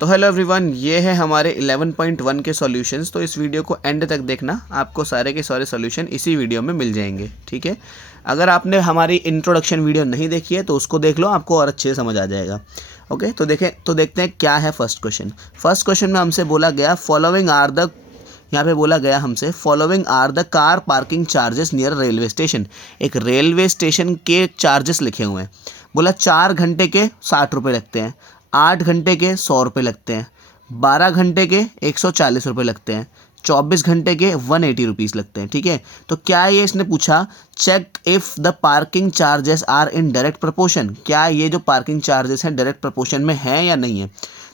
तो hello everyone, ये है हमारे 11.1 के सॉल्यूशंस। तो इस वीडियो को एंड तक देखना, आपको सारे के सारे सॉल्यूशन इसी वीडियो में मिल जाएंगे। ठीक है, अगर आपने हमारी इंट्रोडक्शन वीडियो नहीं देखी है तो उसको देख लो, आपको और अच्छे से समझ आ जाएगा। ओके, तो देखते हैं क्या है फर्स्ट क्वेश्चन। फर्स्ट क्वेश्चन में हमसे बोला गया यहाँ पे बोला गया हमसे following are the car parking charges near railway station. एक रेलवे स्टेशन के चार्जेस लिखे हुए हैं। बोला 4 घंटे के 60 रुपये लगते हैं, 8 घंटे के 100 रुपये लगते हैं, 12 घंटे के 140 रुपये लगते हैं, 24 घंटे के 180 रुपीज़ लगते हैं। ठीक है, तो क्या ये इसने पूछा check if the parking charges are in direct proportion. क्या ये जो पार्किंग चार्जेस हैं डायरेक्ट प्रपोर्शन में है या नहीं है।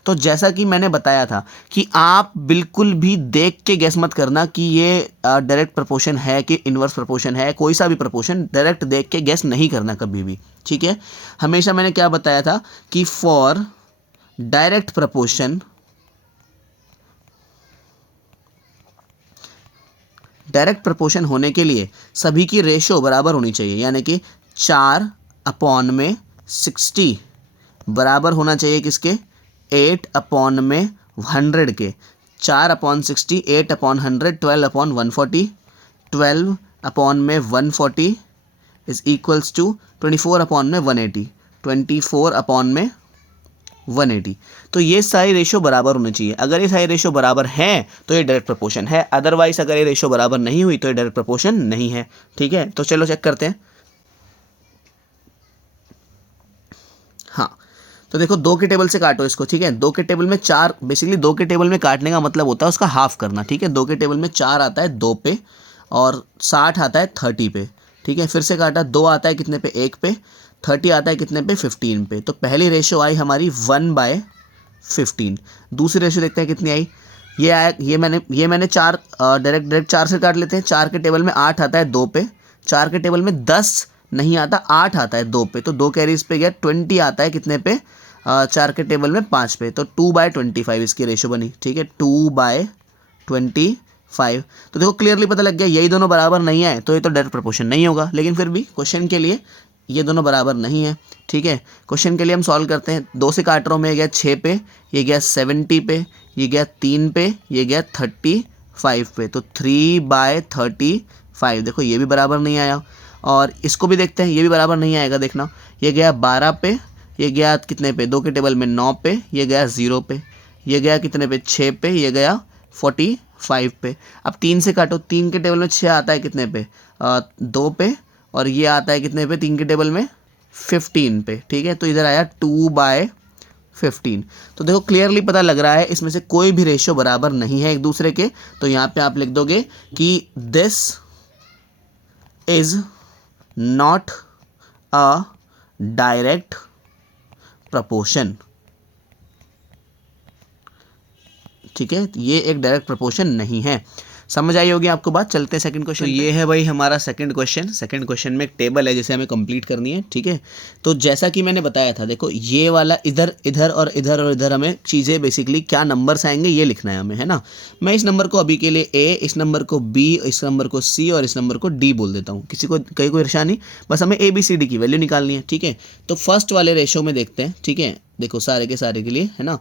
तो जैसा कि मैंने बताया था कि आप बिल्कुल भी देख के गेस मत करना कि ये डायरेक्ट प्रपोर्शन है कि इन्वर्स प्रपोर्शन है। कोई सा भी प्रपोर्शन डायरेक्ट देख के गेस नहीं करना कभी भी। ठीक है, हमेशा मैंने क्या बताया था कि फॉर डायरेक्ट प्रपोर्शन होने के लिए सभी की रेशो बराबर होनी चाहिए, यानी कि 4/60 बराबर होना चाहिए किसके, 8/100 के। 4/60, 8/100, 12/140, 12/140 इज इक्वल्स टू 24/180, 24/180। तो ये सारी रेशो बराबर होनी चाहिए। अगर ये सारी रेशो बराबर हैं तो ये डायरेक्ट प्रपोर्शन है, अदरवाइज अगर ये रेशो बराबर नहीं हुई तो ये डायरेक्ट प्रपोर्शन नहीं है। ठीक है, तो चलो चेक करते हैं। हाँ, तो देखो 2 के टेबल से काटो इसको। ठीक है, 2 के टेबल में 4, बेसिकली 2 के टेबल में काटने का मतलब होता है उसका हाफ करना। ठीक है, 2 के टेबल में 4 आता है 2 पे और 60 आता है 30 पे। ठीक है, फिर से काटा, 2 आता है कितने पे, 1 पे, 30 आता है कितने पे, 15 पे। तो पहली रेशो आई हमारी 1/15। दूसरी रेशो देखते हैं कितनी आई। ये आया, ये मैंने 4 डायरेक्ट 4 से काट लेते हैं। 4 के टेबल में 8 आता है 2 पे, 4 के टेबल में 10 नहीं आता, 8 आता है 2 पे, तो 2 कैरीज पे गया, 20 आता है कितने पे, 4 के टेबल में 5 पे, तो 2/25 इसकी रेशो बनी। ठीक है, 2/25। तो देखो क्लियरली पता लग गया यही दोनों बराबर नहीं है तो ये तो डायरेक्ट प्रपोर्शन नहीं होगा, लेकिन फिर भी क्वेश्चन के लिए ये दोनों बराबर नहीं है। ठीक है, क्वेश्चन के लिए हम सॉल्व करते हैं। 2 से काट रहा हूँ मैं, ये गया 6 पे, ये गया 70 पे, ये गया 3 पे, ये गया 35 पे, तो 3/35। देखो ये भी बराबर नहीं आया। और इसको भी देखते हैं, ये भी बराबर नहीं आएगा, देखना। ये गया 12 पे, ये गया कितने पे, 2 के टेबल में 9 पे, ये गया 0 पे, ये गया कितने पे, 6 पे, ये गया 45 पे। अब 3 से काटो, 3 के टेबल में 6 आता है कितने पे, 2 पे, और ये आता है कितने पे, 3 के टेबल में 15 पे। ठीक है, तो इधर आया 2/15। तो देखो क्लियरली पता लग रहा है इसमें से कोई भी रेशियो बराबर नहीं है एक दूसरे के। तो यहाँ पे आप लिख दोगे कि this is not a direct proportion. ठीक है, ये एक डायरेक्ट प्रपोर्शन नहीं है। समझ आई होगी आपको बात। चलते हैं सेकंड क्वेश्चन। तो ये है भाई हमारा सेकंड क्वेश्चन। सेकंड क्वेश्चन में एक टेबल है जिसे हमें कंप्लीट करनी है। ठीक है, तो जैसा कि मैंने बताया था, देखो ये वाला इधर इधर और इधर और इधर हमें चीज़ें बेसिकली क्या नंबर्स आएंगे ये लिखना है हमें, है ना। मैं इस नंबर को अभी के लिए ए, इस नंबर को बी, इस नंबर को सी और इस नंबर को डी बोल देता हूँ। किसी को कोई परेशानी, बस हमें ABCD की वैल्यू निकालनी है। ठीक है, तो फर्स्ट वाले रेशो में देखते हैं। ठीक है, देखो सारे के सारे के लिए, है ना,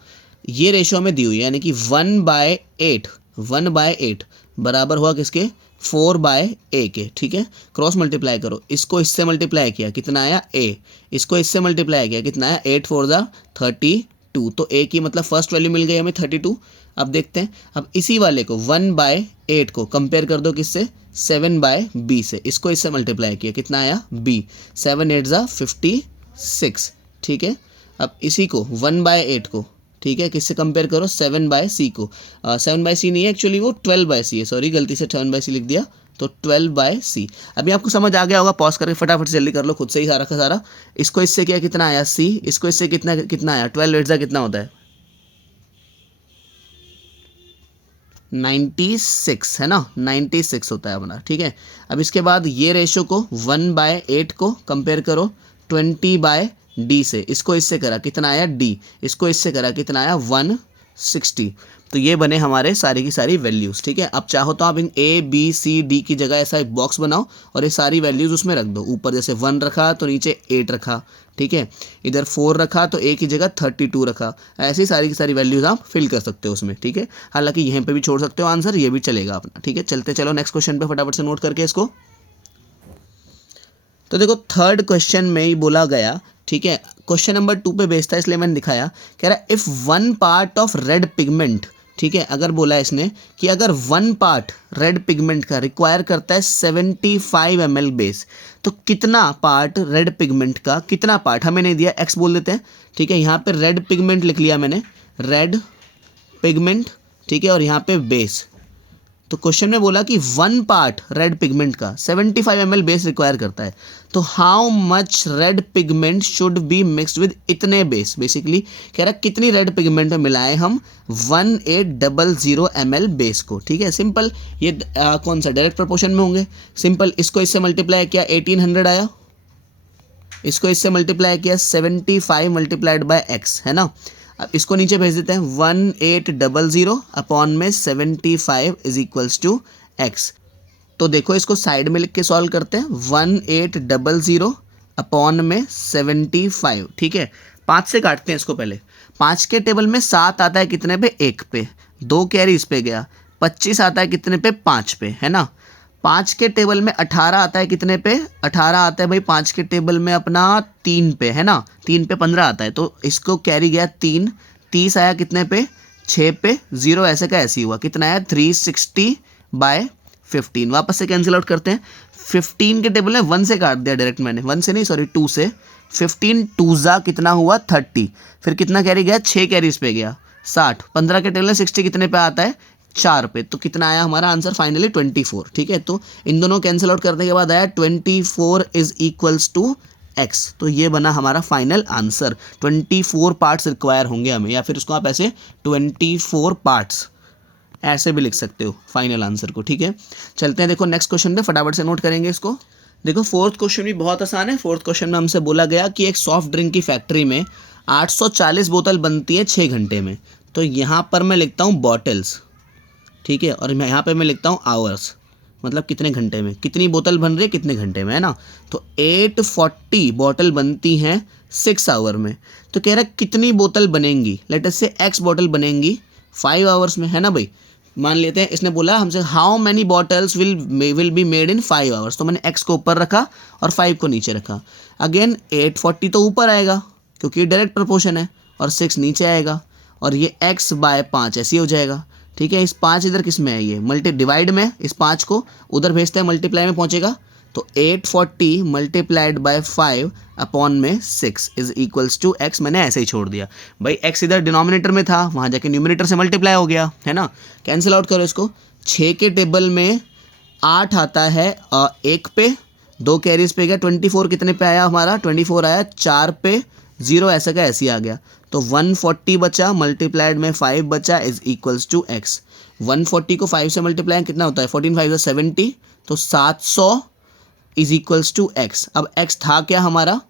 ये रेशो में दी हुई है, यानी कि 1/8 बराबर हुआ किसके, 4/A के। ठीक है, क्रॉस मल्टीप्लाई करो, इसको इससे मल्टीप्लाई किया कितना आया A, इसको इससे मल्टीप्लाई किया कितना आया 8 4 32। तो A की मतलब फर्स्ट वैल्यू मिल गई हमें 32। अब देखते हैं, अब इसी वाले को 1/8 को कंपेयर कर दो किससे, 7/B से, इसको इससे मल्टीप्लाई किया कितना आया B, 7 8 56। ठीक है, अब इसी को 1/8 को, ठीक है, किससे कंपेयर करो, 7/C को। 7/C नहीं है एक्चुअली, वो 12/C है, सॉरी गलती से 7/C लिख दिया, तो 12/C। अभी आपको समझ आ गया होगा, पॉज करके फटाफट से जल्दी कर लो खुद से ही सारा का सारा। इसको इससे किया कितना आया C, इसको इससे कितना आया 12 8 कितना होता है 96, है ना, 96 होता है अपना। ठीक है, अब इसके बाद ये रेशो को 1/8 को कंपेयर करो 20/D से, इसको इससे करा कितना आया D, इसको इससे करा कितना आया 1 60। तो ये बने हमारे सारी की सारी वैल्यूज़, ठीक है। अब चाहो तो आप इन A B C D की जगह ऐसा एक बॉक्स बनाओ और ये सारी वैल्यूज़ उसमें रख दो। ऊपर जैसे 1 रखा तो नीचे 8 रखा, ठीक है। इधर 4 रखा तो A की जगह 32 रखा। ऐसे ही सारी की सारी वैल्यूज़ आप फिल कर सकते हो उसमें, ठीक है। हालांकि यहीं पे भी छोड़ सकते हो आंसर, ये भी चलेगा अपना, ठीक है। चलते चलो नेक्स्ट क्वेश्चन पे फटाफट से नोट करके इसको। तो देखो थर्ड क्वेश्चन में ही बोला गया, ठीक है। क्वेश्चन नंबर 2 पे बेस्ड था इसलिए मैंने दिखाया। कह रहा है if 1 part of red pigment, ठीक है। अगर बोला इसने कि अगर 1 पार्ट रेड पिगमेंट का रिक्वायर करता है 75 ml बेस, तो कितना पार्ट रेड पिगमेंट का, कितना पार्ट हमें नहीं दिया, x बोल देते हैं, ठीक है। यहाँ पे रेड पिगमेंट लिख लिया मैंने, रेड पिगमेंट, ठीक है। और यहाँ पे बेस, तो क्वेश्चन में बोला कि 1 पार्ट रेड पिगमेंट का 75 ml बेस रिक्वायर करता है, तो how much red pigment should be mixed with इतने बेस। बेसिकली कह रहा है कितनी रेड पिगमेंट में मिलाएं हम 1800 ml बेस को, ठीक है। सिंपल, ये कौन सा डायरेक्ट प्रोपोर्शन में होंगे। सिंपल, इसको इससे मल्टीप्लाई किया 1800 आया, इसको इससे मल्टीप्लाई किया 75 मल्टीप्लाइड बाय x, है ना। अब इसको नीचे भेज देते हैं, 1800 अपॉन में 75 इज इक्वल्स टू x। तो देखो इसको साइड में लिख के सॉल्व करते हैं, 1800 अपॉन में 75, ठीक है। 5 से काटते हैं इसको पहले। 5 के टेबल में 7 आता है कितने पे, 1 पे, 2 कैरी इस पे गया, 25 आता है कितने पे, 5 पे, है ना। 5 के टेबल में 18 आता है कितने पे, 18 आता है भाई 5 के टेबल में अपना 3 पे, है ना। 3 पे 15 आता है, तो इसको कैरी गया 3, 30 आया कितने पे, 6 पे, 0 ऐसे का ऐसे ही हुआ, कितना आया 360/15। वापस से कैंसिल आउट करते हैं। 15 के टेबल में 1 से काट दिया डायरेक्ट मैंने, 1 से नहीं सॉरी 2 से। 15 2 कितना हुआ 30, फिर कितना कैरी गया 6 कैरी इस पे गया 60। 15 के टेबल में 60 कितने पे आता है, 4 पे, तो कितना आया हमारा आंसर फाइनली 24, ठीक है। तो इन दोनों कैंसिल आउट करने के बाद आया 24 इज इक्वल्स टू x। तो ये बना हमारा फाइनल आंसर। 24 पार्ट्स रिक्वायर होंगे हमें, या फिर उसको आप ऐसे 24 पार्ट्स ऐसे भी लिख सकते हो फाइनल आंसर को, ठीक है। चलते हैं देखो नेक्स्ट क्वेश्चन पे, फटाफट से नोट करेंगे इसको। देखो फोर्थ क्वेश्चन भी बहुत आसान है। फोर्थ क्वेश्चन में हमसे बोला गया कि एक सॉफ्ट ड्रिंक की फैक्ट्री में 840 बोतल बनती है 6 घंटे में। तो यहाँ पर मैं लिखता हूँ बॉटल्स, ठीक है, और मैं यहाँ पे मैं लिखता हूँ आवर्स, मतलब कितने घंटे में, कितनी बोतल बन रही है कितने घंटे में, है ना। तो 840 बोतल बनती हैं 6 आवर में। तो कह रहा है कितनी बोतल बनेंगी, लेट अस से x बोतल बनेंगी 5 आवर्स में, है ना भाई। मान लेते हैं इसने बोला हमसे how many bottles will be made in 5 hours, तो मैंने x को ऊपर रखा और 5 को नीचे रखा। अगेन 840 तो ऊपर आएगा क्योंकि डायरेक्ट प्रोपोर्शन है, और 6 नीचे आएगा, और ये x/5 ऐसे ही हो जाएगा, ठीक है। इस 5 इधर किस में है, ये मल्टी डिवाइड में, इस 5 को उधर भेजते हैं मल्टीप्लाई में पहुंचेगा। तो 840 मल्टीप्लाइड बाय 5 अपॉन में 6 इज इक्वल्स टू x। मैंने ऐसे ही छोड़ दिया भाई, x इधर डिनोमिनेटर में था, वहाँ जाके न्यूमिनेटर से मल्टीप्लाई हो गया, है ना। कैंसिल आउट करो इसको। 6 के टेबल में 8 आता है 1 पे, 2 कैरीज पे गया, 24 कितने पे आया हमारा, 24 आया 4 पे, 0 ऐसा का ऐसे ही आ गया। तो 140 बचा, मल्टीप्लाइड में 5 बचा इज इक्वल्स टू x। 140 को 5 से मल्टीप्लाई कितना होता है, 14 5 70, तो 700 इज इक्वल्स टू x। अब x था क्या हमारा,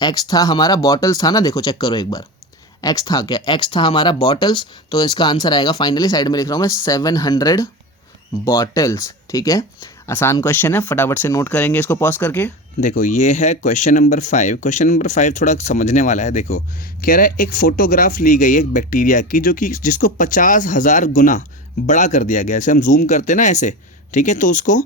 x था हमारा बॉटल्स था ना, देखो चेक करो एक बार, x था क्या, x था हमारा बॉटल्स। तो इसका आंसर आएगा फाइनली, साइड में लिख रहा हूँ मैं 700 बॉटल्स, ठीक है। आसान क्वेश्चन है, फटाफट से नोट करेंगे इसको पॉज करके। देखो ये है क्वेश्चन नंबर 5। क्वेश्चन नंबर 5 थोड़ा समझने वाला है। देखो कह रहा है एक फोटोग्राफ ली गई है एक बैक्टीरिया की, जो कि जिसको 50,000 गुना बड़ा कर दिया गया, ऐसे हम जूम करते ना ऐसे, ठीक है। तो उसको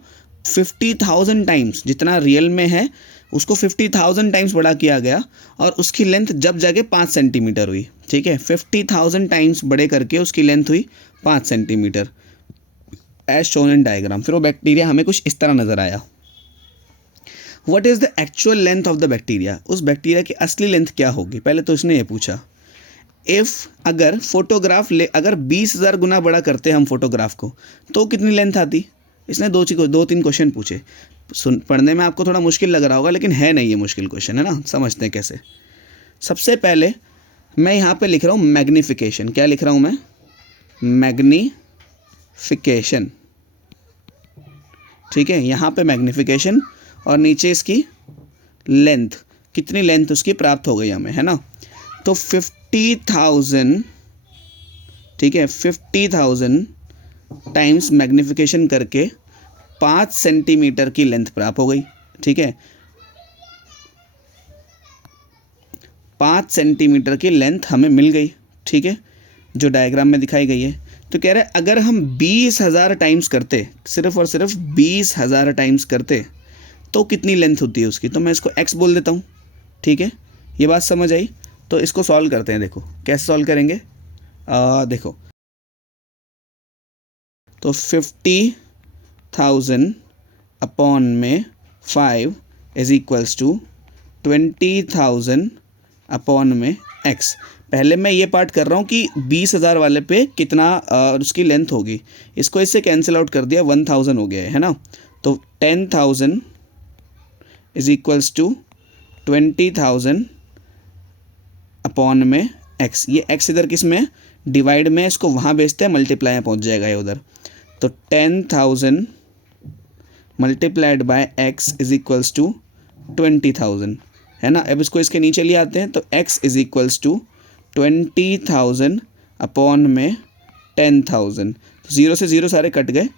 50,000 टाइम्स, जितना रियल में है उसको 50,000 टाइम्स बड़ा किया गया, और उसकी लेंथ जब जाके 5 सेंटीमीटर हुई, ठीक है। 50,000 टाइम्स बड़े करके उसकी लेंथ हुई 5 centimetre as shown in diagram. फिर वो बैक्टीरिया हमें कुछ इस तरह नज़र आया। What is the actual length of the bacteria, उस बैक्टीरिया की असली लेंथ क्या होगी। पहले तो इसने ये पूछा इफ़ अगर फोटोग्राफ अगर 20,000 गुना बड़ा करते हम फोटोग्राफ को तो कितनी लेंथ आती। इसने 2-3 क्वेश्चन पूछे। पढ़ने में आपको थोड़ा मुश्किल लग रहा होगा, लेकिन है नहीं ये मुश्किल क्वेश्चन, है ना। समझते हैं कैसे। सबसे पहले मैं यहाँ पे लिख रहा हूँ मैग्नीफिकेशन। क्या लिख रहा हूँ मैं, मैग्नीफिकेशन, ठीक है। यहाँ पे मैग्नीफिकेशन और नीचे इसकी लेंथ, कितनी लेंथ उसकी प्राप्त हो गई हमें, है ना। तो 50,000 ठीक है, 50,000 टाइम्स मैग्नीफिकेशन करके 5 सेंटीमीटर की लेंथ प्राप्त हो गई। ठीक है, 5 सेंटीमीटर की लेंथ हमें मिल गई। ठीक है, जो डायग्राम में दिखाई गई है। तो कह रहा है अगर हम 20,000 टाइम्स करते, सिर्फ और सिर्फ 20,000 टाइम्स करते तो कितनी लेंथ होती है उसकी। तो मैं इसको x बोल देता हूँ। ठीक है, ये बात समझ आई। तो इसको सॉल्व करते हैं। देखो कैसे सॉल्व करेंगे। देखो तो 50,000 अपॉन में 5 इज इक्वल्स टू 20,000 अपॉन में x। पहले मैं ये पार्ट कर रहा हूँ कि 20,000 वाले पे कितना उसकी लेंथ होगी। इसको इससे कैंसिल आउट कर दिया, 1,000 हो गया है ना। तो 10,000 इज इक्वल्स टू 20,000 अपॉन में x। ये x इधर किस में, डिवाइड में, इसको वहाँ भेजते हैं, मल्टीप्लाई में पहुँच जाएगा ये उधर। तो 10,000 multiplied by x is equals to 20,000 है ना। अब इसको इसके नीचे ले आते हैं तो x is equals to 20,000 upon में 10,000। तो 0 से 0 सारे कट गए,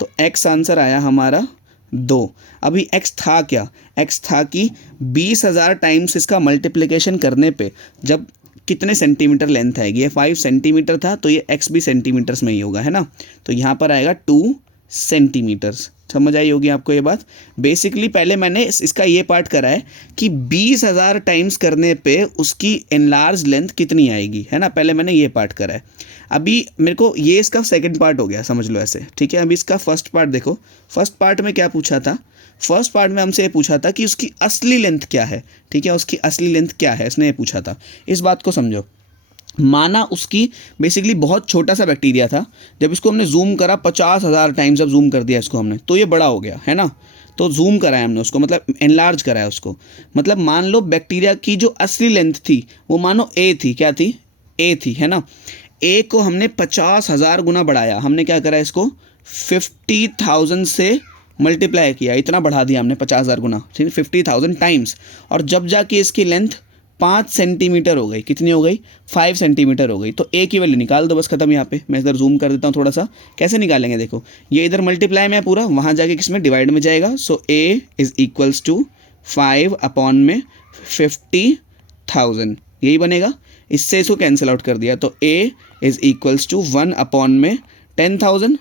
तो x आंसर आया हमारा 2। अभी x था क्या, x था कि 20,000 टाइम्स इसका मल्टीप्लिकेशन करने पे जब कितने सेंटीमीटर लेंथ आएगी। ये 5 सेंटीमीटर था, तो ये x भी सेंटीमीटर्स में ही होगा है ना। तो यहाँ पर आएगा 2 सेंटीमीटर्स। समझ आई होगी आपको ये बात। बेसिकली पहले मैंने इसका ये पार्ट करा है कि 20,000 टाइम्स करने पे उसकी एनलार्ज लेंथ कितनी आएगी है ना। पहले मैंने ये पार्ट करा है। अभी मेरे को ये इसका सेकंड पार्ट हो गया, समझ लो ऐसे। ठीक है, अभी इसका फर्स्ट पार्ट देखो। फर्स्ट पार्ट में क्या पूछा था, फर्स्ट पार्ट में हमसे ये पूछा था कि उसकी असली लेंथ क्या है। ठीक है, उसकी असली लेंथ क्या है, इसने ये पूछा था। इस बात को समझो। माना उसकी बेसिकली बहुत छोटा सा बैक्टीरिया था, जब इसको हमने जूम करा 50,000 टाइम्स, जब जूम कर दिया इसको हमने, तो ये बड़ा हो गया है ना। तो जूम कराया हमने उसको, मतलब एनलार्ज कराया उसको। मतलब मान लो बैक्टीरिया की जो असली लेंथ थी वो मानो a थी, क्या थी, a थी है ना। a को हमने 50,000 गुना बढ़ाया। हमने क्या करा, इसको 50,000 से मल्टीप्लाई किया, इतना बढ़ा दिया हमने 50,000 गुना, ठीक है, 50,000 टाइम्स। और जब जाके इसकी लेंथ 5 सेंटीमीटर हो गई, कितनी हो गई, 5 सेंटीमीटर हो गई। तो a की वैल्यू निकाल दो, बस खत्म। यहाँ पे मैं इधर जूम कर देता हूँ थोड़ा सा। कैसे निकालेंगे, देखो ये इधर मल्टीप्लाई में है पूरा, वहाँ जाके किस में, डिवाइड में जाएगा। सो a is equals to 5 upon में 50,000, यही बनेगा। इससे इसको कैंसिल आउट कर दिया, तो a is equals to 1 upon में 10,000,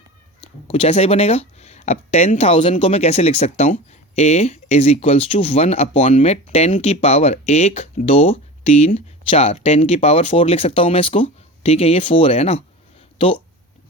कुछ ऐसा ही बनेगा। अब 10,000 को मैं कैसे लिख सकता हूँ, a is equals to 1 upon में 10 की पावर 1 2 3 4, 10 की पावर 4 लिख सकता हूँ मैं इसको। ठीक है, ये 4 है ना। तो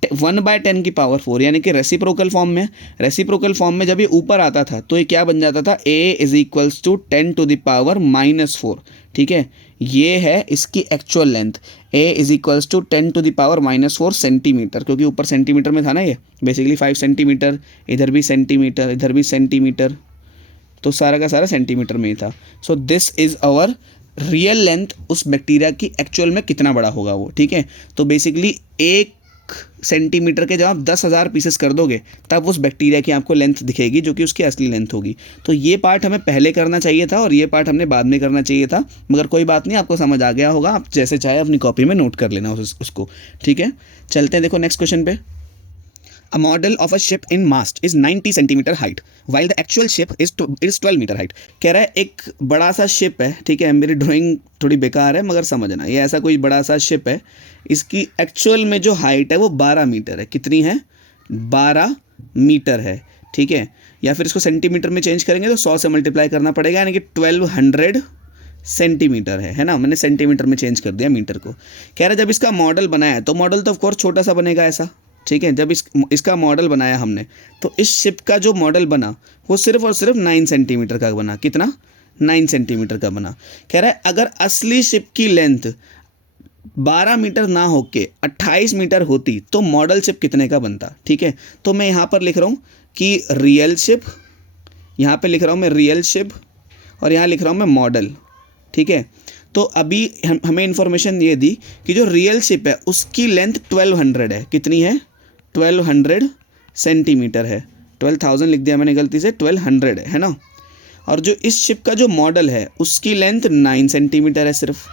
1/10 की पावर 4, यानी कि रेसिप्रोकल फॉर्म में। रेसिप्रोकल फॉर्म में जब ये ऊपर आता था तो ये क्या बन जाता था, a is equals to 10 to the power -4। ठीक है, ये है इसकी actual length. a is equals to 10 to the power -4 centimetre, क्योंकि ऊपर सेंटीमीटर में था ना ये। बेसिकली 5 सेंटीमीटर, इधर भी सेंटीमीटर, इधर भी सेंटीमीटर, तो सारा का सारा सेंटीमीटर में ही था। So this is our real length. उस बैक्टीरिया की एक्चुअल में कितना बड़ा होगा वो। ठीक है, तो बेसिकली 1 सेंटीमीटर के जब आप 10,000 पीसेस कर दोगे तब उस बैक्टीरिया की आपको लेंथ दिखेगी, जो कि उसकी असली लेंथ होगी। तो ये पार्ट हमें पहले करना चाहिए था और ये पार्ट हमने बाद में करना चाहिए था, मगर कोई बात नहीं, आपको समझ आ गया होगा। आप जैसे चाहे अपनी कॉपी में नोट कर लेना उसको। ठीक है, चलते हैं देखो नेक्स्ट क्वेश्चन पे। A model of a ship in mast is 90 centimeter height, while the actual ship is 12 meter height. कह रहा है एक बड़ा सा शिप है। ठीक है, मेरी ड्राइंग थोड़ी बेकार है मगर समझना, ये ऐसा कोई बड़ा सा शिप है। इसकी एक्चुअल में जो हाइट है वो 12 मीटर है। कितनी है, 12 मीटर है। ठीक है, या फिर इसको सेंटीमीटर में चेंज करेंगे तो 100 से मल्टीप्लाई करना पड़ेगा, यानी कि 1200 सेंटीमीटर है ना। मैंने सेंटीमीटर में चेंज कर दिया मीटर को। कह रहा है जब इसका मॉडल बनाया तो मॉडल तो ऑफकोर्स छोटा सा बनेगा ऐसा। ठीक है, जब इसका मॉडल बनाया हमने तो इस शिप का जो मॉडल बना वो सिर्फ और सिर्फ 9 सेंटीमीटर का बना। कितना, 9 सेंटीमीटर का बना। कह रहा है अगर असली शिप की लेंथ 12 मीटर ना होके 28 मीटर होती तो मॉडल शिप कितने का बनता। ठीक है, तो मैं यहाँ पर लिख रहा हूँ कि रियल शिप, यहाँ पे लिख रहा हूँ मैं रियल शिप, और यहाँ लिख रहा हूँ मैं मॉडल। ठीक है, तो अभी हमें इन्फॉर्मेशन ये दी कि जो रियल शिप है उसकी लेंथ 1200 है। कितनी है, 1200 सेंटीमीटर है। 12,000 लिख दिया मैंने गलती से, 1200 है ना। और जो इस शिप का जो मॉडल है उसकी लेंथ 9 सेंटीमीटर है सिर्फ।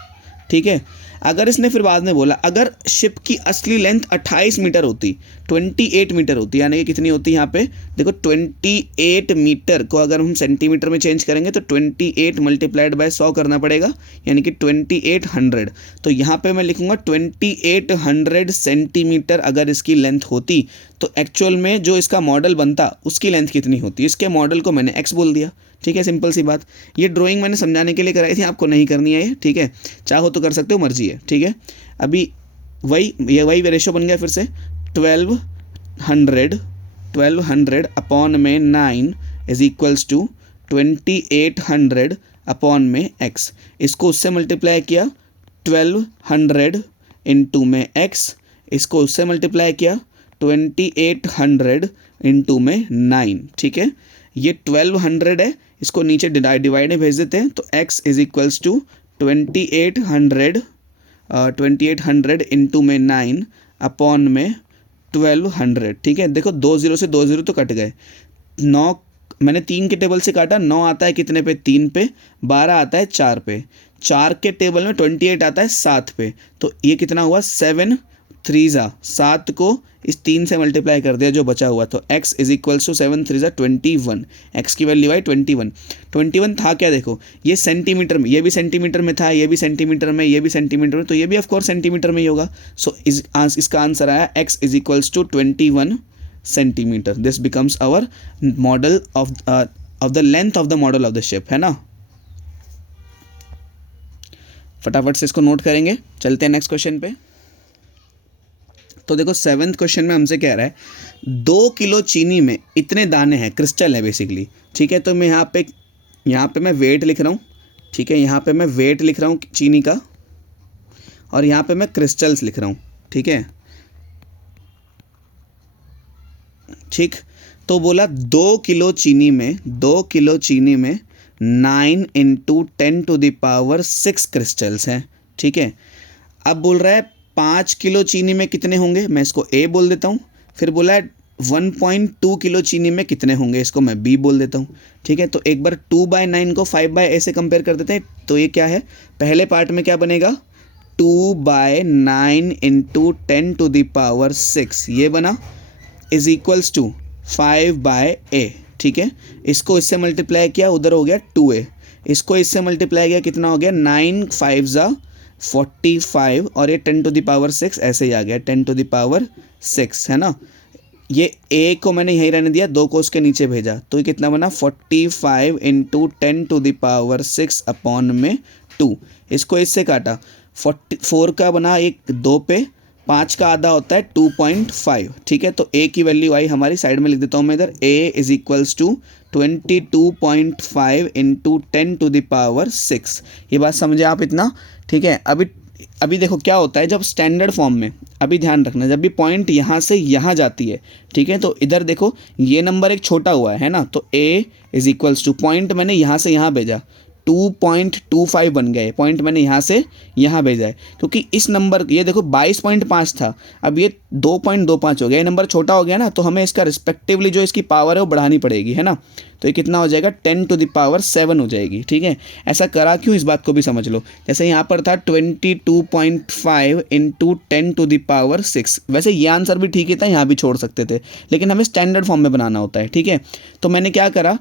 ठीक है, अगर इसने फिर बाद में बोला अगर शिप की असली लेंथ 28 मीटर होती, 28 मीटर होती, यानी कि कितनी होती यहाँ पे देखो 28 मीटर को अगर हम सेंटीमीटर में चेंज करेंगे तो 28 मल्टीप्लाइड बाय 100 करना पड़ेगा, यानी कि 2800। तो यहाँ पे मैं लिखूँगा 2800 सेंटीमीटर अगर इसकी लेंथ होती तो एक्चुअल में जो इसका मॉडल बनता उसकी लेंथ कितनी होती। इसके मॉडल को मैंने एक्स बोल दिया, ठीक है, सिंपल सी बात। ये ड्राइंग मैंने समझाने के लिए कराई थी, आपको नहीं करनी है ये, ठीक है, चाहो तो कर सकते हो, मर्जी है, ठीक है। अभी वही रेशो बन गया फिर से 1200 अपॉन में 9 इज इक्वल्स टू 2800 अपॉन में x। इसको उससे मल्टीप्लाई किया 1200 इंटू में x, इसको उससे मल्टीप्लाई किया 2800 इंटू में 9, ठीक है। ये 1200 है, इसको नीचे डिवाइड में भेज देते हैं तो x is equals to 2800 into में 9 अपॉन में 1200, ठीक है। देखो 2 0 से 2 0 तो कट गए, 9 मैंने 3 के टेबल से काटा, 9 आता है कितने पे 3 पे, 12 आता है 4 पे, 4 के टेबल में 28 आता है 7 पे, तो ये कितना हुआ 7 3 7 को इस 3 से मल्टीप्लाई कर दिया जो बचा हुआ, तो x is equals to 7 3 21, x की वैल्यू आई 21 था क्या, देखो ये सेंटीमीटर में, ये भी सेंटीमीटर में था, ये भी सेंटीमीटर में, ये भी सेंटीमीटर में, तो ये भी ऑफकोर्स सेंटीमीटर में ही होगा। सो इसका आंसर आया x is equals to 21 centimetre. This becomes our model of the length of the model of the ship, है ना। फटाफट से इसको नोट करेंगे, चलते हैं नेक्स्ट क्वेश्चन पे। तो देखो 7th क्वेश्चन में हमसे कह रहा है 2 किलो चीनी में इतने दाने हैं, क्रिस्टल है बेसिकली, ठीक है। तो मैं यहाँ पे मैं वेट लिख रहा हूँ, ठीक है, यहाँ पे मैं वेट लिख रहा हूँ चीनी का, और यहाँ पे मैं क्रिस्टल्स लिख रहा हूँ, ठीक है, ठीक। तो बोला 2 किलो चीनी में 9 इंटू 10⁻6 क्रिस्टल्स हैं, ठीक है। अब बोल रहा है 5 किलो चीनी में कितने होंगे, मैं इसको A बोल देता हूँ। फिर बोला है 1.2 किलो चीनी में कितने होंगे, इसको मैं B बोल देता हूँ, ठीक है। तो एक बार 2/9 को 5/A से कंपेयर कर देते हैं, तो ये क्या है, पहले पार्ट में क्या बनेगा 2/9 इंटू 10⁻6 ये बना, इज इक्वल्स टू 5/A, ठीक है। इसको इससे मल्टीप्लाई किया, उधर हो गया 2A, इसको इससे मल्टीप्लाई किया, कितना हो गया 9 5 45, और ये 10⁻6 ऐसे ही आ गया 10⁻6, है ना। ये A को मैंने यहीं रहने दिया, 2 को उसके नीचे भेजा, तो ये कितना बना 45 इंटू 10⁻6 अपॉन में 2। इसको इससे काटा, 4 का बना एक 2 पे, 5 का आधा होता है 2.5, ठीक है। तो A की वैल्यू आई हमारी, साइड में लिख देता हूँ मैं इधर, A is equals to 22.5 into 10⁻6। ये बात समझे आप इतना, ठीक है। अभी देखो क्या होता है जब स्टैंडर्ड फॉर्म में, अभी ध्यान रखना, जब भी पॉइंट यहाँ से यहाँ जाती है, ठीक है, तो इधर देखो ये नंबर एक छोटा हुआ है ना, तो A is equals to, point मैंने यहाँ से यहाँ भेजा 2.25 बन गए, पॉइंट मैंने यहाँ से यहाँ भेजा है, क्योंकि इस नंबर, ये देखो 22.5 था, अब ये 2.25 हो गया, ये नंबर छोटा हो गया ना, तो हमें इसका रिस्पेक्टिवली जो इसकी पावर है वो बढ़ानी पड़ेगी, है ना। तो ये कितना हो जाएगा 10⁻7 हो जाएगी, ठीक है। ऐसा करा क्यों, इस बात को भी समझ लो। जैसे यहाँ पर था 22.5 इंटू 10⁻6, वैसे ये आंसर भी ठीक ही था, यहाँ भी छोड़ सकते थे, लेकिन हमें स्टैंडर्ड फॉर्म में बनाना होता है, ठीक है। तो मैंने क्या करा,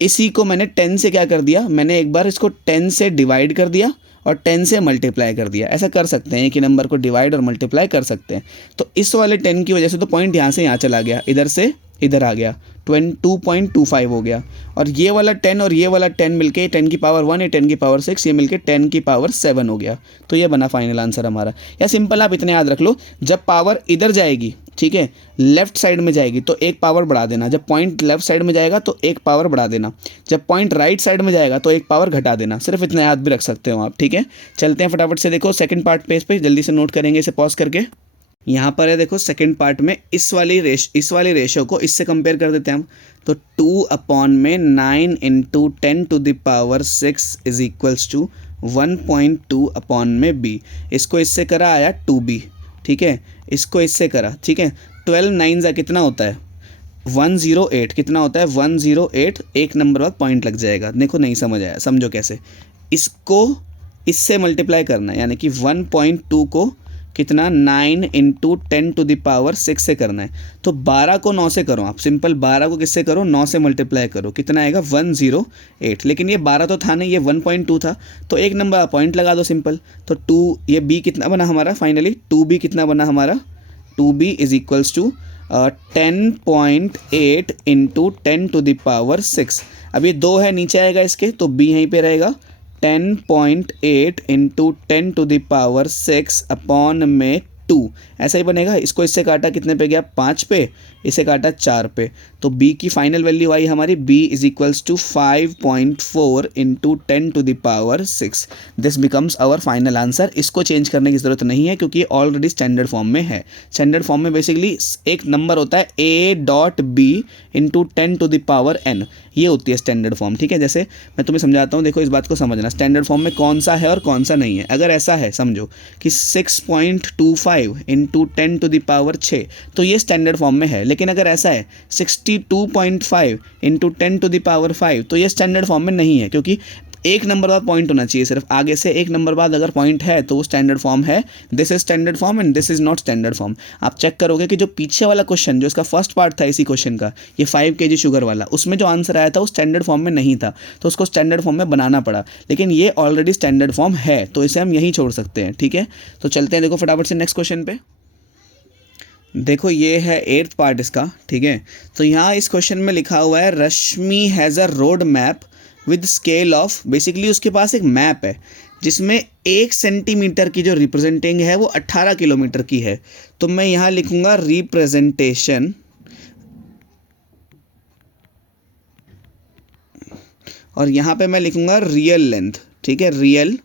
इसी को मैंने 10 से क्या कर दिया, मैंने एक बार इसको 10 से डिवाइड कर दिया और 10 से मल्टीप्लाई कर दिया। ऐसा कर सकते हैं कि नंबर को डिवाइड और मल्टीप्लाई कर सकते हैं। तो इस वाले 10 की वजह से तो पॉइंट यहाँ से यहाँ चला गया, इधर से इधर आ गया, 2.25 हो गया, और ये वाला 10 और ये वाला 10 मिलके 10 की पावर 1, ये 10 की पावर 6, ये मिलके 10 की पावर 7 हो गया। तो ये बना फाइनल आंसर हमारा। या सिंपल आप इतने याद रख लो, जब पावर इधर जाएगी, ठीक है, लेफ्ट साइड में जाएगी तो एक पावर बढ़ा देना, जब पॉइंट लेफ्ट साइड में जाएगा तो एक पावर बढ़ा देना, जब पॉइंट राइट साइड में जाएगा तो एक पावर घटा देना। सिर्फ इतना याद भी रख सकते हो आप, ठीक है। चलते हैं फटाफट से, देखो सेकंड पार्ट पेज पे जल्दी से नोट करेंगे इसे पॉज करके। यहाँ पर है देखो सेकंड पार्ट में इस वाली रेशो को इससे कंपेयर कर देते हैं हम, तो 2/9 into 10⁻6 is equals to 1.2 upon में B। इसको इससे करा आया 2B, ठीक है, इसको इससे करा, ठीक है। 12 9 कितना होता है 108, कितना होता है 108, एक नंबर बाद पॉइंट लग जाएगा। देखो नहीं समझ आया, समझो कैसे, इसको इससे मल्टीप्लाई करना है, यानी कि 1.2 को कितना 9 इंटू 10⁻6 से करना है। तो 12 को 9 से करो आप, सिंपल 12 को किससे करो 9 से मल्टीप्लाई करो, कितना आएगा 108। लेकिन ये 12 तो था नहीं, ये 1.2 था, तो एक नंबर पॉइंट लगा दो सिंपल। तो 2 ये b कितना बना हमारा फाइनली 2b कितना बना हमारा 2b is equals to 10.8 into 10⁻6। अब ये 2 है नीचे आएगा इसके, तो b यहीं पे रहेगा 10.8 इंटू 10⁻6 अपॉन में 2 ऐसा ही बनेगा। इसको इससे काटा कितने पे गया 5 पे, इसे काटा 4 पे, तो b की फाइनल वैल्यू आई हमारी b is equals to 5.4 into 10⁻6। This becomes our final answer. इसको चेंज करने की ज़रूरत नहीं है क्योंकि ये ऑलरेडी स्टैंडर्ड फॉर्म में है। स्टैंडर्ड फॉर्म में बेसिकली एक नंबर होता है a.b इंटू 10⁻n, ये होती है स्टैंडर्ड फॉर्म। ठीक है, जैसे मैं तुम्हें समझाता हूँ, देखो इस बात को समझना, स्टैंडर्ड फॉर्म में कौन सा है और कौन सा नहीं है। अगर ऐसा है समझो कि 6.25 इंटू 10⁻6, तो ये स्टैंडर्ड फॉर्म में है। लेकिन अगर ऐसा है 62.5 इंटू 10⁻5, तो ये स्टैंडर्ड फॉर्म में नहीं है, क्योंकि एक नंबर बाद पॉइंट होना चाहिए, सिर्फ आगे से एक नंबर बाद अगर पॉइंट है तो वो स्टैंडर्ड फॉर्म है। This is standard form and this is not standard form. आप चेक करोगे कि जो पीछे वाला क्वेश्चन, जो इसका फर्स्ट पार्ट था इसी क्वेश्चन का, ये 5 kg शुगर वाला, उसमें जो आंसर आया था वो स्टैंडर्ड फॉर्म में नहीं था, तो उसको स्टैंडर्ड फॉर्म में बनाना पड़ा। लेकिन ये ऑलरेडी स्टैंडर्ड फॉर्म है, तो इसे हम यहीं छोड़ सकते हैं। ठीक है, तो चलते हैं देखो फटाफट से नेक्स्ट क्वेश्चन पे। देखो ये है 8th पार्ट इसका। ठीक है, तो यहाँ इस क्वेश्चन में लिखा हुआ है Rashmi has a road map with scale of, basically उसके पास एक मैप है जिसमें 1 सेंटीमीटर की जो रिप्रेजेंटिंग है वो 18 किलोमीटर की है। तो मैं यहाँ लिखूँगा रिप्रेजेंटेशन, और यहाँ पे मैं लिखूँगा रियल लेंथ। ठीक है, रियल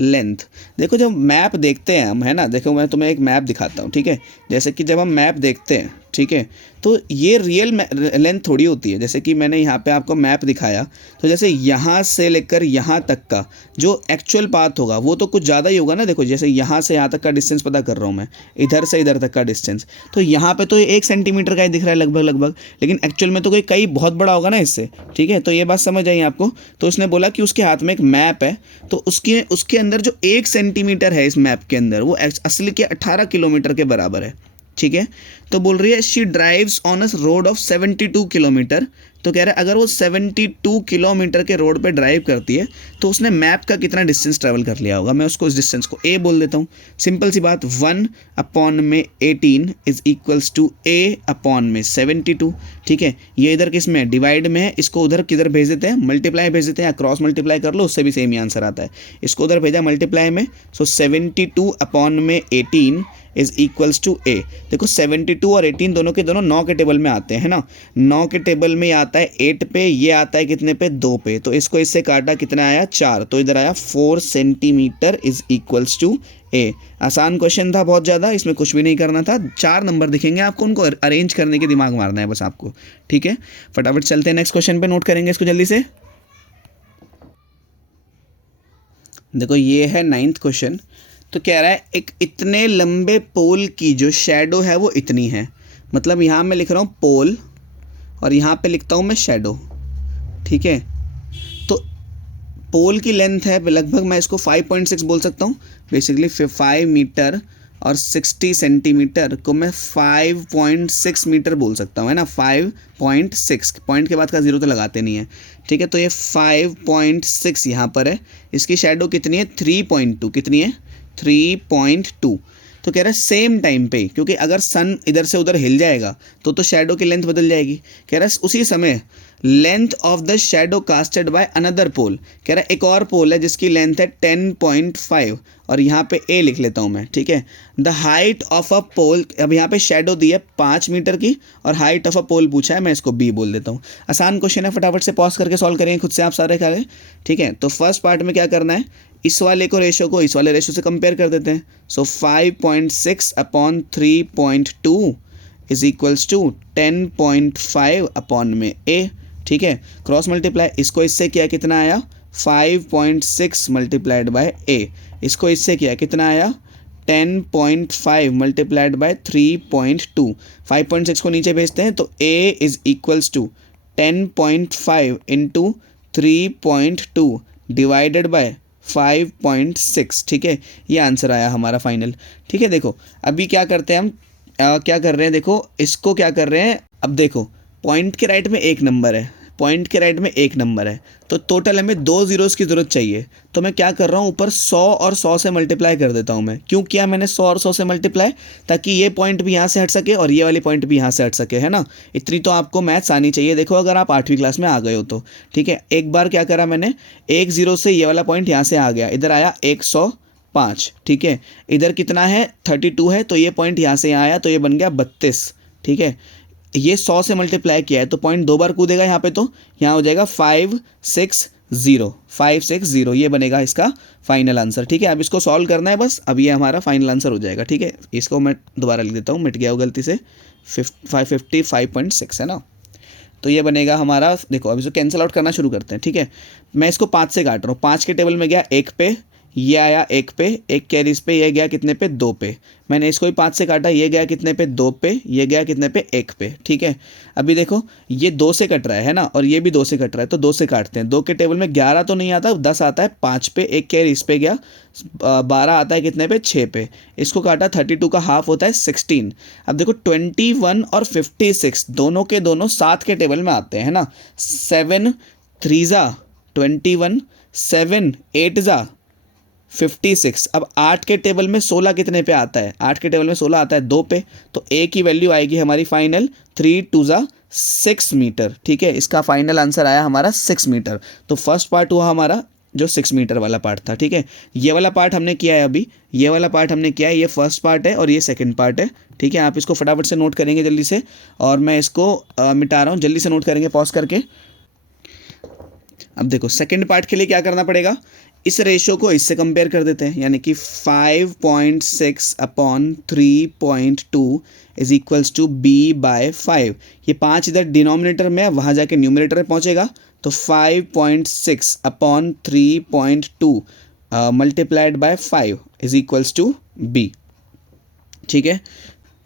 लेंथ। देखो जब मैप देखते हैं हम, है ना, देखो मैं तुम्हें एक मैप दिखाता हूँ। ठीक है, जैसे कि जब हम मैप देखते हैं, ठीक है, तो ये रियल लेंथ थोड़ी होती है। जैसे कि मैंने यहाँ पे आपको मैप दिखाया, तो जैसे यहाँ से लेकर यहाँ तक का जो एक्चुअल पाथ होगा वो तो कुछ ज़्यादा ही होगा ना। देखो जैसे यहाँ से यहाँ तक का डिस्टेंस पता कर रहा हूँ मैं, इधर से इधर तक का डिस्टेंस, तो यहाँ पे तो 1 सेंटीमीटर का ही दिख रहा है लगभग, लेकिन एक्चुअल में तो कोई कई बहुत बड़ा होगा ना इससे। ठीक है, तो ये बात समझ आई आपको। तो उसने बोला कि उसके हाथ में एक मैप है, तो उसके अंदर जो 1 सेंटीमीटर है इस मैप के अंदर, वो असली के 18 किलोमीटर के बराबर है। ठीक है, तो बोल रही है she drives on a road of 72 kilometre. तो कह रहा है अगर वो 72 किलोमीटर के रोड पे ड्राइव करती है तो उसने मैप का कितना डिस्टेंस ट्रैवल कर लिया होगा। मैं उसको इस डिस्टेंस को a बोल देता हूँ। सिंपल सी बात, 1/18 is equals to a upon में 72। ठीक है, ये इधर किस में डिवाइड में है, इसको उधर किधर भेज देते हैं, मल्टीप्लाई भेज देते हैं, या क्रॉस मल्टीप्लाई कर लो, उससे भी सेम ही आंसर आता है। इसको उधर भेजा मल्टीप्लाई में, सो 72/18 इज इक्वल्स टू a। देखो 72 और 18 दोनों के दोनों 9 के टेबल में आते हैं ना, 9 के टेबल में आता है 8 पे, ये आता है कितने पे 2 पे, तो इसको इससे काटा कितना आया 4, तो इधर आया 4 centimetre is equals to a। आसान क्वेश्चन था बहुत ज़्यादा, इसमें कुछ भी नहीं करना था। 4 नंबर दिखेंगे आपको, उनको अरेंज करने के दिमाग मारना है बस आपको। ठीक है, फटाफट चलते हैं नेक्स्ट क्वेश्चन पे, नोट करेंगे इसको जल्दी से। देखो ये है 9th क्वेश्चन। तो कह रहा है एक इतने लंबे पोल की जो शैडो है वो इतनी है। मतलब यहाँ मैं लिख रहा हूँ पोल और यहाँ पे लिखता हूँ मैं शैडो। ठीक है, तो पोल की लेंथ है लगभग, मैं इसको 5.6 बोल सकता हूँ। बेसिकली 5 मीटर और 60 सेंटीमीटर को मैं 5.6 मीटर बोल सकता हूँ, है ना, 5.6, पॉइंट के बाद का 0 तो लगाते नहीं है। ठीक है, तो ये 5.6 यहाँ पर है। इसकी शैडो कितनी है 3.2, कितनी है 3.2। तो कह रहा है सेम टाइम पे, क्योंकि अगर सन इधर से उधर हिल जाएगा तो शैडो की लेंथ बदल जाएगी। कह रहा है उसी समय length of the shadow casted by another pole. कह रहा है एक और पोल है जिसकी लेंथ है 10.5 और यहाँ पे a लिख लेता हूँ मैं। ठीक है, द हाइट ऑफ अ पोल, अब यहाँ पे शैडो दी है 5 मीटर की और हाइट ऑफ अ पोल पूछा है, मैं इसको b बोल देता हूँ। आसान क्वेश्चन है, फटाफट से पॉज करके सॉल्व करेंगे खुद से आप सारे खाले। ठीक है, तो फर्स्ट पार्ट में क्या करना है, इस वाले को रेशो को इस वाले रेशो से कंपेयर कर देते हैं। सो 5.6 upon 3.2 is equals to 10.5 upon में a। ठीक है, क्रॉस मल्टीप्लाई, इसको इससे किया कितना आया 5.6 मल्टीप्लाइड बाय a। इसको इससे किया कितना आया 10.5 मल्टीप्लाइड बाय 3.2। 5.6 को नीचे भेजते हैं तो a is equals to 10.5 into 3.2 divided by 5.6, ठीक है, ये आंसर आया हमारा फाइनल। ठीक है, देखो अभी क्या करते हैं हम, क्या कर रहे हैं, देखो इसको क्या कर रहे हैं, अब देखो पॉइंट के राइट में एक नंबर है, पॉइंट के राइट में एक नंबर है, तो टोटल हमें 2 ज़ीरोज़ की ज़रूरत चाहिए। तो मैं क्या कर रहा हूँ, ऊपर 100 और 100 से मल्टीप्लाई कर देता हूँ मैं। क्यों किया मैंने 100 और 100 से मल्टीप्लाई, ताकि ये पॉइंट भी यहाँ से हट सके और ये वाली पॉइंट भी यहाँ से हट सके, है ना। इतनी तो आपको मैथ्स आनी चाहिए, देखो अगर आप 8वीं क्लास में आ गए हो तो। ठीक है, एक बार क्या करा मैंने, 1 ज़ीरो से ये वाला पॉइंट यहाँ से आ गया, इधर आया 105, ठीक है, इधर कितना है 32 है, तो ये पॉइंट यहाँ से यहाँ आया, तो ये बन गया 32। ठीक है, ये 100 से मल्टीप्लाई किया है तो पॉइंट 2 बार कूदेगा यहाँ पे, तो यहाँ हो जाएगा 560, ये बनेगा इसका फाइनल आंसर। ठीक है, अब इसको सॉल्व करना है बस, अब ये हमारा फाइनल आंसर हो जाएगा। ठीक है, इसको मैं दोबारा लिख देता हूँ, मिट गया हो गलती से, 555.6 है ना, तो ये बनेगा हमारा। देखो अब इसको कैंसिल आउट करना शुरू करते हैं। ठीक है, मैं इसको 5 से काट रहा हूँ, 5 के टेबल में गया 1 पे, ये आया 1 पे, 1 कैरीज पे, ये गया कितने पे 2 पे, मैंने इसको भी 5 से काटा, ये गया कितने पे 2 पे, ये गया कितने पे 1 पे। ठीक है, अभी देखो ये 2 से कट रहा है ना, और ये भी 2 से कट रहा है, तो 2 से काटते हैं। 2 के टेबल में 11 तो नहीं आता, 10 आता है 5 पे, 1 कैरी इस पे गया, 12 आता है कितने पे 6 पे, इसको काटा, 32 का हाफ होता है 16। अब देखो 21 और 56 दोनों के दोनों 7 के टेबल में आते हैं, है ना, 7 3 21, 7 8 56। अब 8 के टेबल में 16 कितने पे आता है, 8 के टेबल में 16 आता है 2 पे, तो ए की वैल्यू आएगी हमारी फाइनल 3 2 6 मीटर। ठीक है, इसका फाइनल आंसर आया हमारा 6 मीटर। तो फर्स्ट पार्ट हुआ हमारा जो 6 मीटर वाला पार्ट था। ठीक है, ये वाला पार्ट हमने किया है, अभी ये वाला पार्ट हमने किया है, ये फर्स्ट पार्ट है और ये सेकंड पार्ट है। ठीक है, आप इसको फटाफट से नोट करेंगे जल्दी से, और मैं इसको मिटा रहा हूँ, जल्दी से नोट करेंगे पॉज करके। अब देखो सेकंड पार्ट के लिए क्या करना पड़ेगा, इस रेशो को इससे कंपेयर कर देते हैं, यानी कि 5.6/3.2 इज इक्वल्स टू b/5। ये 5 इधर डिनोमिनेटर में है, वहाँ जाके न्यूमरेटर में पहुँचेगा, तो 5.6/3.2 multiplied by 5 is equals to b। ठीक है,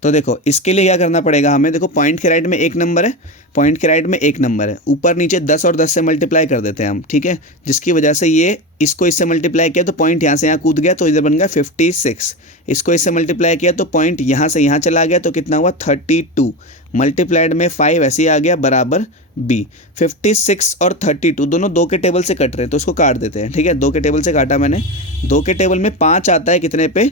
तो देखो इसके लिए क्या करना पड़ेगा हमें, देखो पॉइंट के राइट में एक नंबर है, पॉइंट के राइट में एक नंबर है, ऊपर नीचे 10 और 10 से मल्टीप्लाई कर देते हैं हम। ठीक है, जिसकी वजह से ये इसको इससे मल्टीप्लाई किया तो पॉइंट यहाँ से यहाँ कूद गया, तो इधर बन गया 56। इसको इससे मल्टीप्लाई किया तो पॉइंट यहाँ से यहाँ चला गया, तो कितना हुआ 32 मल्टीप्लाइड में 5 ऐसे ही आ गया बराबर b। 56 और 32 दोनों 2 के टेबल से कट रहे हैं, तो इसको काट देते हैं। ठीक है, 2 के टेबल से काटा मैंने, 2 के टेबल में 5 आता है कितने पे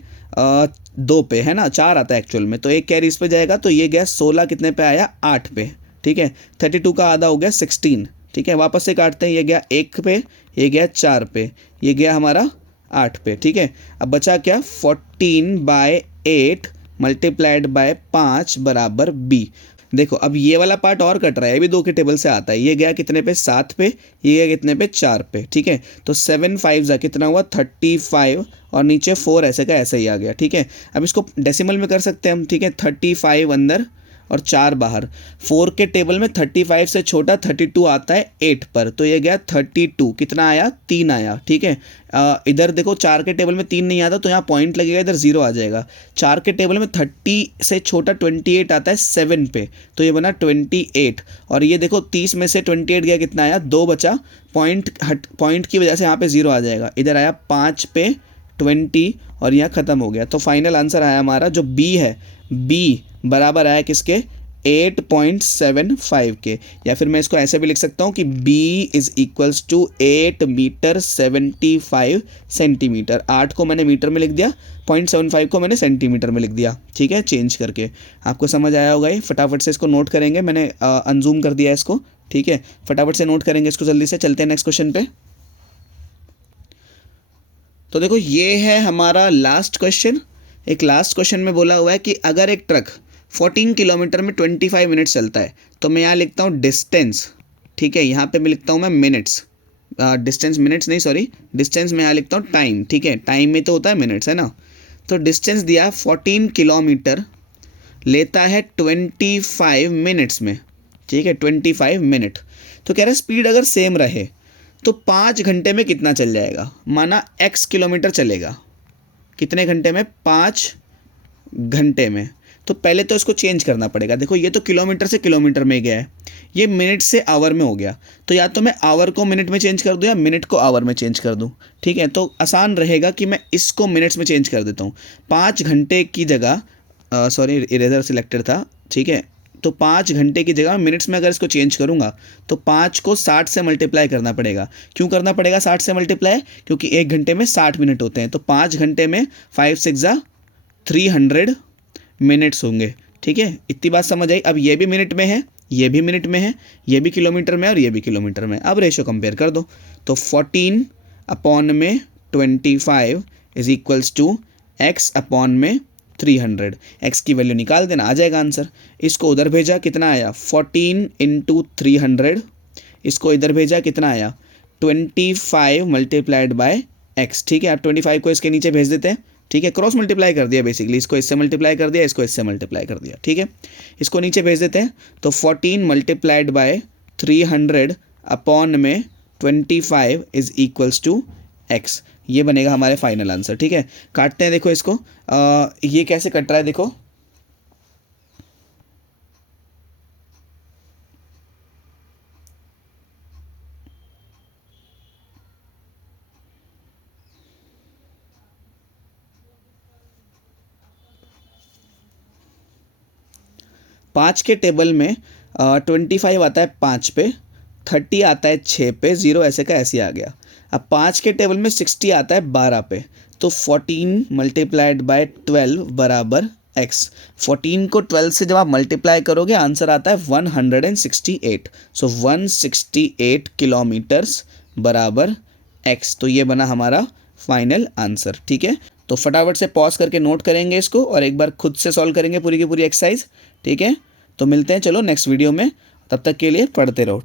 2 पे, है ना, 4 आता है एक्चुअल में, तो एक कैरी इस पे जाएगा, तो ये गया 16 कितने पे आया 8 पे। ठीक है, 32 का आधा हो गया 16। ठीक है, वापस से काटते हैं, ये गया 1 पे, ये गया 4 पे, ये गया हमारा 8 पे। ठीक है, अब बचा क्या 14/8 मल्टीप्लाइड बाय 5 बराबर b। देखो अब ये वाला पार्ट और कट रहा है, ये भी 2 के टेबल से आता है, ये गया कितने पे 7 पे, ये गया कितने पे 4 पे। ठीक है, तो 7 5 कितना हुआ 35 और नीचे 4 ऐसे का ऐसे ही आ गया। ठीक है, अब इसको डेसिमल में कर सकते हैं हम। ठीक है, 35 अंदर और 4 बाहर, 4 के टेबल में 35 से छोटा 32 आता है 8 पर, तो ये गया 32, कितना आया 3 आया। ठीक है, इधर देखो 4 के टेबल में 3 नहीं आता, तो यहाँ पॉइंट लगेगा, इधर 0 आ जाएगा। 4 के टेबल में 30 से छोटा 28 आता है 7 पे, तो ये बना 28, और ये देखो 30 में से 28 गया, कितना आया 2 बचा, पॉइंट की वजह से यहाँ पे 0 आ जाएगा, इधर आया 5 पे 20 और यहाँ ख़त्म हो गया। तो फाइनल आंसर आया हमारा जो b है, b बराबर आया किसके 8.75 के, या फिर मैं इसको ऐसे भी लिख सकता हूँ कि b is equals to 8 metre 75 centimetre. 8 को मैंने मीटर में लिख दिया, 0.75 को मैंने सेंटीमीटर में लिख दिया। ठीक है, चेंज करके, आपको समझ आया होगा ये। फटाफट से इसको नोट करेंगे, मैंने अनजूम कर दिया इसको। ठीक है, फटाफट से नोट करेंगे इसको, जल्दी से चलते हैं नेक्स्ट क्वेश्चन पे। तो देखो ये है हमारा लास्ट क्वेश्चन। एक लास्ट क्वेश्चन में बोला हुआ है कि अगर एक ट्रक 14 किलोमीटर में 25 मिनट्स चलता है, तो मैं यहाँ लिखता हूँ डिस्टेंस। ठीक है, यहाँ पे मैं लिखता हूँ मैं मिनट्स, डिस्टेंस मिनट्स नहीं, सॉरी, डिस्टेंस में यहाँ लिखता हूँ टाइम। ठीक है, टाइम में तो होता है मिनट्स, है ना। तो डिस्टेंस दिया 14 किलोमीटर, लेता है 25 मिनट्स में। ठीक है, 25 मिनट। तो कह रहा है स्पीड अगर सेम रहे तो 5 घंटे में कितना चल जाएगा। माना x किलोमीटर चलेगा, कितने घंटे में 5 घंटे में, तो पहले तो इसको चेंज करना पड़ेगा। देखो ये तो किलोमीटर से किलोमीटर में गया है, ये मिनट से आवर में हो गया, तो या तो मैं आवर को मिनट में चेंज कर दूँ या मिनट को आवर में चेंज कर दूँ। ठीक है, तो आसान रहेगा कि मैं इसको मिनट्स में चेंज कर देता हूँ। 5 घंटे की जगह, सॉरी इरेजर सिलेक्टेड था, ठीक है, तो 5 घंटे की जगह मिनट्स में अगर इसको चेंज करूंगा तो 5 को 60 से मल्टीप्लाई करना पड़ेगा। क्यों करना पड़ेगा 60 से मल्टीप्लाई? क्योंकि 1 घंटे में 60 मिनट होते हैं, तो 5 घंटे में 5 6 300 मिनट्स होंगे। ठीक है, इतनी बात समझ आई। अब ये भी मिनट में है, ये भी मिनट में है, ये भी किलोमीटर में और ये भी किलोमीटर में। अब रेशो कंपेयर कर दो, तो 14 अपॉन में 25 is equals to x upon में 300। x की वैल्यू निकाल देना, आ जाएगा आंसर। इसको उधर भेजा, कितना आया 14 इंटू 300। इसको इधर भेजा, कितना आया 25 मल्टीप्लाइड बाय x। ठीक है, आप 25 को इसके नीचे भेज देते हैं। ठीक है, क्रॉस मल्टीप्लाई कर दिया बेसिकली, इसको इससे मल्टीप्लाई कर दिया, इसको इससे मल्टीप्लाई कर दिया। ठीक है, इसको नीचे भेज देते हैं, तो 14 मल्टीप्लाइड बाय 300 अपॉन में 25 इज इक्वल्स टू x। ये बनेगा हमारे फाइनल आंसर। ठीक है, काटते हैं, देखो इसको, ये कैसे कट रहा है देखो, पाँच के टेबल में 25 आता है 5 पे, 30 आता है 6 पे, 0 ऐसे का ऐसे आ गया। अब 5 के टेबल में 60 आता है 12 पे, तो 14 मल्टीप्लाइड बाय 12 बराबर x। 14 को 12 से जब आप मल्टीप्लाई करोगे आंसर आता है 168। सो 168 किलोमीटर्स बराबर x। तो ये बना हमारा फाइनल आंसर। ठीक है, तो फटाफट से पॉज करके नोट करेंगे इसको और एक बार खुद से सॉल्व करेंगे पूरी की पूरी एक्सरसाइज। ठीक है, तो मिलते हैं चलो नेक्स्ट वीडियो में, तब तक के लिए पढ़ते रहो।